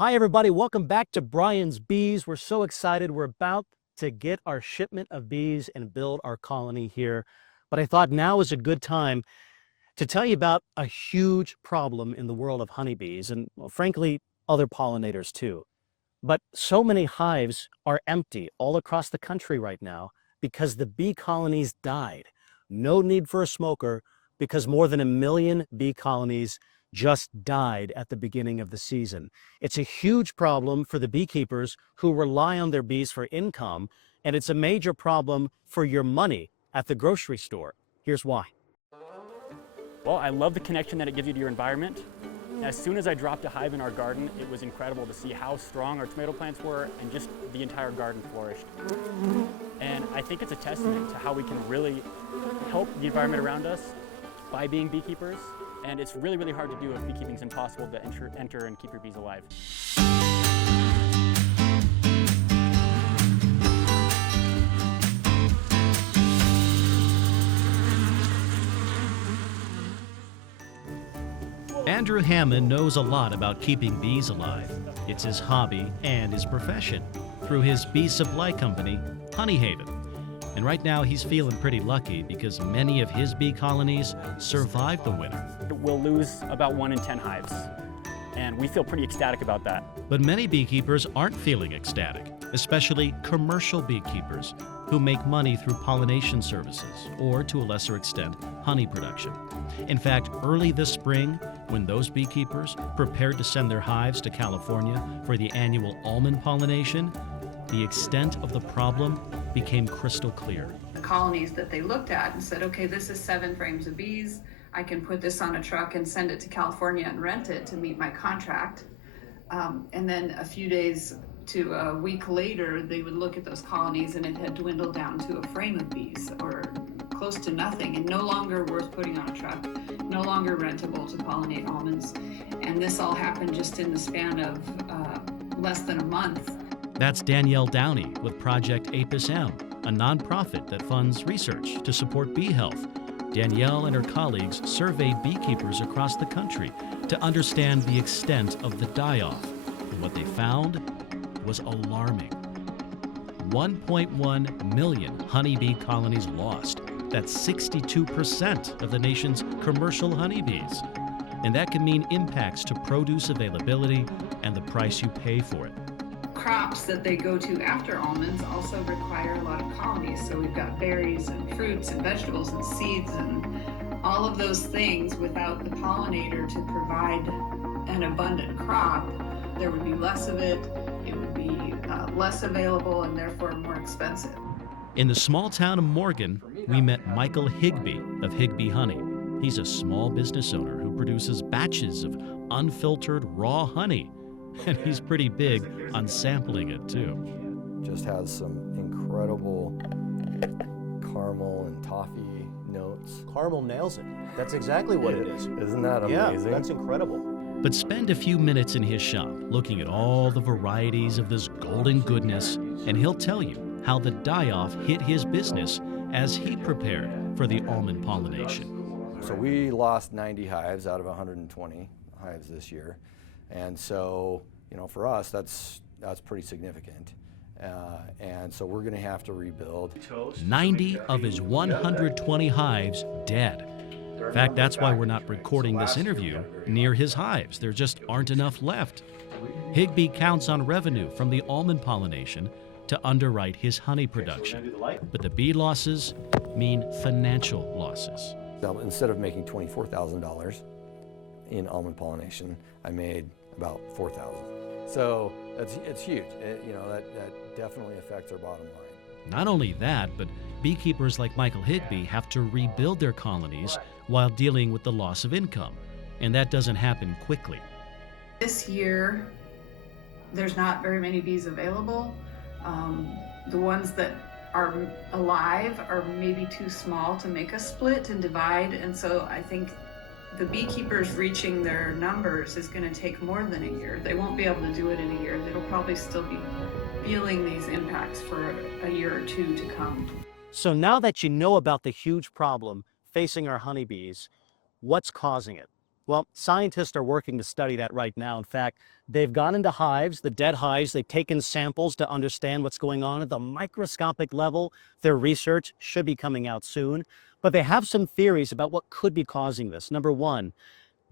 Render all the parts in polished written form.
Hi, everybody. Welcome back to Brian's Bees. We're so excited. We're about to get our shipment of bees and build our colony here. But I thought now is a good time to tell you about a huge problem in the world of honeybees and, well, frankly, other pollinators too. But so many hives are empty all across the country right now because the bee colonies died. No need for a smoker because more than 1 million bee colonies just died at the beginning of the season. It's a huge problem for the beekeepers who rely on their bees for income, and it's a major problem for your money at the grocery store. Here's why. Well, I love the connection that it gives you to your environment. As soon as I dropped a hive in our garden, it was incredible to see how strong our tomato plants were and just the entire garden flourished. And I think it's a testament to how we can really help the environment around us by being beekeepers. And it's really, really hard to do if beekeeping is impossible to enter and keep your bees alive. Andrew Hammond knows a lot about keeping bees alive. It's his hobby and his profession through his bee supply company, Honey Haven. And right now he's feeling pretty lucky because many of his bee colonies survived the winter. We'll lose about 1 in 10 hives, and we feel pretty ecstatic about that. But many beekeepers aren't feeling ecstatic, especially commercial beekeepers who make money through pollination services or, to a lesser extent, honey production. In fact, early this spring, when those beekeepers prepared to send their hives to California for the annual almond pollination, the extent of the problem became crystal clear. The colonies that they looked at and said, okay, this is 7 frames of bees. I can put this on a truck and send it to California and rent it to meet my contract. And then a few days to a week later, they would look at those colonies and it had dwindled down to a frame of bees or close to nothing and no longer worth putting on a truck, no longer rentable to pollinate almonds. And this all happened just in the span of less than a month. That's Danielle Downey with Project Apis M, a nonprofit that funds research to support bee health. Danielle and her colleagues surveyed beekeepers across the country to understand the extent of the die-off. And what they found was alarming. 1.1 million honeybee colonies lost. That's 62% of the nation's commercial honeybees. And that can mean impacts to produce availability and the price you pay for it. Crops that they go to after almonds also require a lot of colonies. So we've got berries and fruits and vegetables and seeds and all of those things. Without the pollinator to provide an abundant crop, there would be less of it, it would be less available and therefore more expensive. In the small town of Morgan, we met Michael Higbee of Higbee Honey. He's a small business owner who produces batches of unfiltered raw honey. And he's pretty big on sampling it too. Just has some incredible caramel and toffee notes. Caramel nails it. That's exactly what it is. Isn't that amazing? Yeah, that's incredible. But spend a few minutes in his shop looking at all the varieties of this golden goodness, and he'll tell you how the die-off hit his business as he prepared for the almond pollination. So we lost 90 hives out of 120 hives this year. And so, for us, that's pretty significant. And so we're going to have to rebuild. 90 of his 120 hives dead. In fact, that's why we're not recording this interview near his hives. There just aren't enough left. Higbee counts on revenue from the almond pollination to underwrite his honey production. But the bee losses mean financial losses. Now, instead of making $24,000 in almond pollination, I made about $4,000. So it's huge. That definitely affects our bottom line. Not only that, but beekeepers like Michael Higbee have to rebuild their colonies while dealing with the loss of income. And that doesn't happen quickly. This year, there's not very many bees available. The ones that are alive are maybe too small to make a split and divide. And so I think the beekeepers reaching their numbers is going to take more than a year. They won't be able to do it in a year. They'll probably still be feeling these impacts for a year or two to come. So now that you know about the huge problem facing our honeybees, what's causing it? Well, scientists are working to study that right now. In fact, they've gone into hives, the dead hives, they've taken samples to understand what's going on at the microscopic level. Their research should be coming out soon, but they have some theories about what could be causing this. Number one,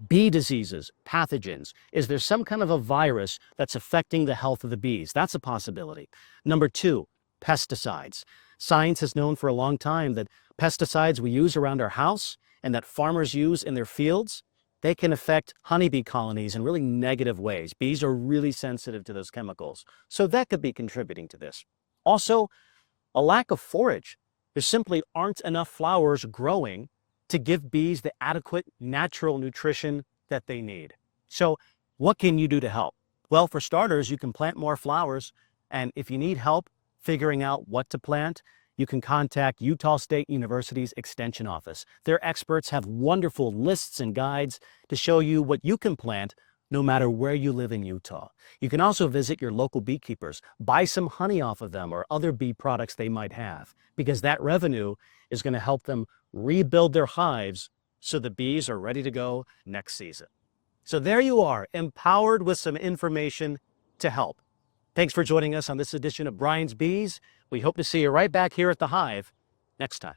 bee diseases, pathogens. Is there some kind of a virus that's affecting the health of the bees? That's a possibility. Number two, pesticides. Science has known for a long time that pesticides we use around our house and that farmers use in their fields, they can affect honeybee colonies in really negative ways. Bees are really sensitive to those chemicals. So that could be contributing to this. Also, a lack of forage. There simply aren't enough flowers growing to give bees the adequate natural nutrition that they need. So what can you do to help? Well, for starters, you can plant more flowers. And if you need help figuring out what to plant, you can contact Utah State University's Extension Office. Their experts have wonderful lists and guides to show you what you can plant no matter where you live in Utah. You can also visit your local beekeepers, buy some honey off of them or other bee products they might have, because that revenue is going to help them rebuild their hives so the bees are ready to go next season. So there you are, empowered with some information to help. Thanks for joining us on this edition of Brian's Bees. We hope to see you right back here at the Hive next time.